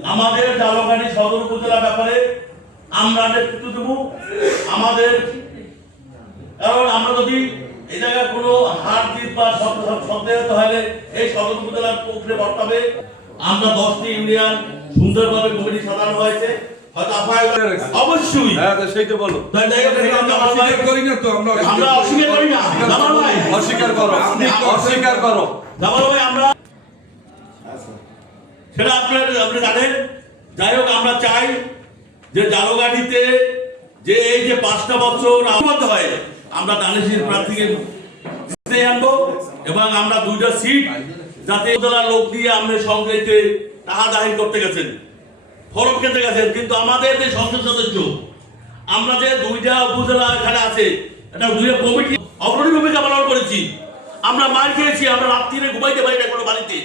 আমাদের জালকাঠি সদর উপজেলা ব্যাপারে আমরা নেতৃত্ব দেব আমাদের, কারণ আমরা যদি এই জায়গায় কোনো হার জিত বা সন্দেহ হলে এই সদর উপজেলার উপরে বর্তাবে। আমরা 10টি ইউনিয়ন সুন্দরভাবে কমিটি সাজানো হয়েছে, হয়তো অবশ্যই সেইটা বলো। অস্বীকার করি না, জামাল ভাই অস্বীকার করো, অস্বীকার করো জামাল ভাই, আমরা সেটা আপনি জানেন। যাই হোক, আমরা চাই যে জালকাঠিতে যে এই যে 5টা বছর আবদ্ধ হয় আমরা দানেশীর প্রার্থীকে আনবো এবং আমরা 2টা সিট যাতে উপজেলার লোক দিয়ে আমরা সংগ্রহে টাকা দাখিল করতে গেছেন, ফরম খেতে গেছেন, কিন্তু আমাদের যে সংসদ সদস্য আমরা যে 2টা উপজেলা এখানে আছে, এটা 2টা কমিটি অগ্রণী ভূমিকা পালন করেছি। আমরা মার খেয়েছি, আমরা রাত্রিরে ঘুমাইতে পারি না কোনো বাড়িতে,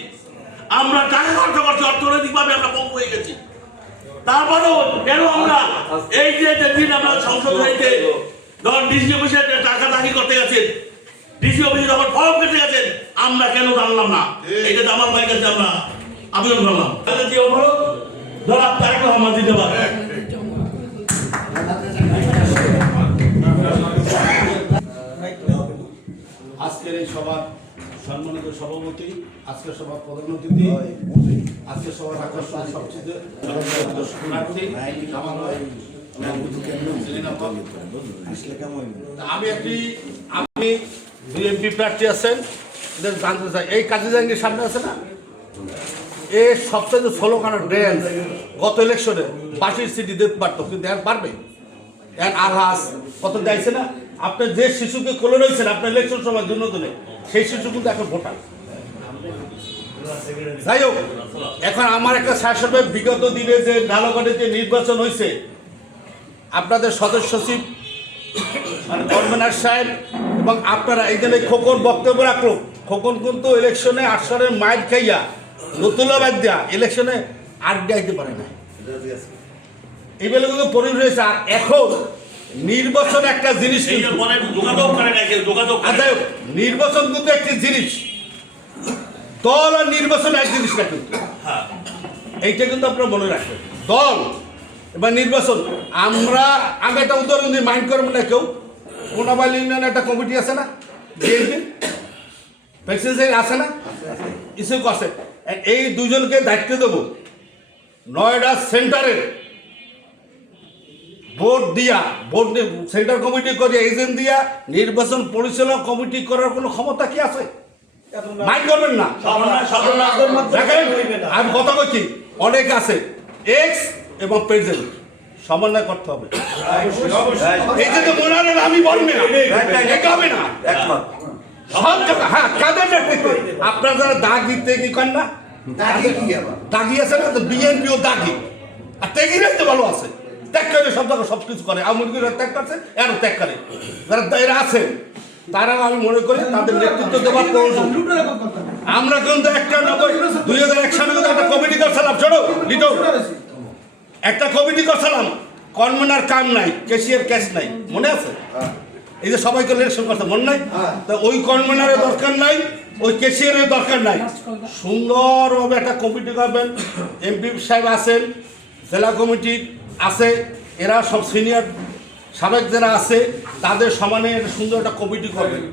আমরা টাকা খরচ করছি, অর্থনৈতিকভাবে আমরা কম হয়ে গেছি। তারপরেও কেন আমরা এই যে দিন আমরা সংসদ হইতে যখন ডিসি অফিসে টাকা দাখিল করতে গেছেন, ডিসি অফিসে যখন ফর্ম কেটে গেছেন, আমরা কেন জানলাম না? এইটা আমার ভাইয়ের কাছে আমরা আবেদন করলাম। যে অনুরোধ ধরা তারেক রহমান জিন্দাবাদ। আজকের এই সভার সম্মানিত সভাপতি, আজকের সভার প্রধান অতিথি, আজকের সভার আকর্ষণ সবচেয়ে আপনি বিএনপি প্রার্থী আছেন, জানতে চাই এই কাজী জাহাঙ্গীর সামনে আছে না, এর সবচেয়ে স্লোগানের ড্যান্স গত ইলেকশনে 22 সিটি দিতে পারতো, কিন্তু এখন পারবে? এখন আলহাস কত যাইছে না, আপনার যে শিশুকে কোলে রয়েছেন আপনার ইলেকশন সময় দুর্নীতি, সেই শিশু কিন্তু এখন ভোটার। যাই হোক, এখন আমার একটা শাসন, বিগত দিনে যে জালকাঠি যে নির্বাচন হয়েছে, আপনাদের সদস্য সচিব মানে কনভেনার সাহেব এবং আপনারা এই জন্য খোকন বক্তব্য রাখলো, খোকন কিন্তু ইলেকশনে 8 সালের মাইট খাইয়া নতুন বাদ দেওয়া ইলেকশনে আড্ডা দিতে পারে না, এইগুলো কিন্তু পরিবেশ হয়েছে। আর এখন নির্বাচন একটা জিনিস, নির্বাচন কিন্তু একটি জিনিস, দল আর নির্বাচন এক জিনিস না কিন্তু, এইটা কিন্তু আপনারা মনে রাখবেন। দল এবার নির্বাচন, আমরা আগে একটা উদাহরণ দিয়ে মাইন্ড করবো না, কেউ কোনাবাইল ইউনিয়নে একটা কমিটি আছে না, বিএনপি প্রেসিডেন্ট আছে না, ইস্যু আছে, এই দুজনকে দায়িত্ব দেবো নয়ডা সেন্টারের ভোট দিয়া, ভোট সেন্টার কমিটি করে এজেন্ট দিয়া নির্বাচন পরিচালনা কমিটি করার কোনো ক্ষমতা কি আছে? মাইন্ড করবেন না, আমি কথা বলছি, অনেক আছে, এক্স এবং প্রেজেন্ট সমন্বয় করতে হবে। এই যে মনে হয় আমি বলবো না, হবে না সব জায়গা। হ্যাঁ, কাদের নেতৃত্বে আপনারা যারা দাগ দিতে কি করেন না, দাগি আছে না, তো বিএনপিও দাগি, আর ত্যাগীরাই তো ভালো আছে, ত্যাগ করে সব জায়গায় সব কিছু করে, আওয়ামী লীগের ত্যাগ করছে, এরও ত্যাগ করে, যারা এরা আছে তারা আমি মনে করি তাদের নেতৃত্ব দেওয়ার প্রয়োজন। আমরা কিন্তু 2001 সালে কিন্তু একটা কমিটি করছিলাম, ছোটো লিটো একটা কমিটি করছিলাম, কনভেনার কাম নাই, ক্যাশিয়ার ক্যাশ নাই, মনে আছে? এই যে সবাইকে ইলেকশন করতে মনে নাই, তা ওই কনভেনারের দরকার নাই, ওই ক্যাশিয়ারের দরকার নাই, সুন্দরভাবে একটা কমিটি করবেন। এমপি সাহেব আছেন, জেলা কমিটি আছে, এরা সব সিনিয়র সাবেক যারা আছে তাদের সমানে সুন্দর একটা কমিটি করবেন।